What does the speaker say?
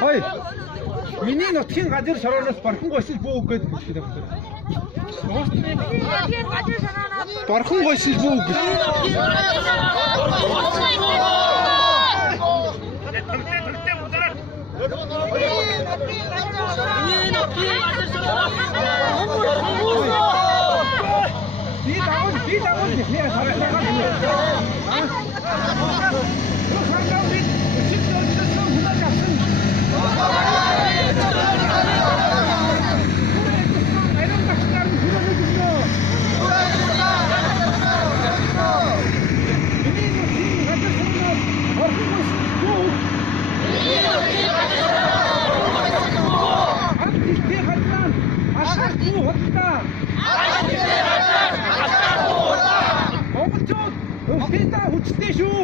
Ой, миний нутгийн газар шороноос бархан гойсол бүү гэж хэлдэг. Бархан гойсол бүү гэж. Монголчууд өвчтэй шүү.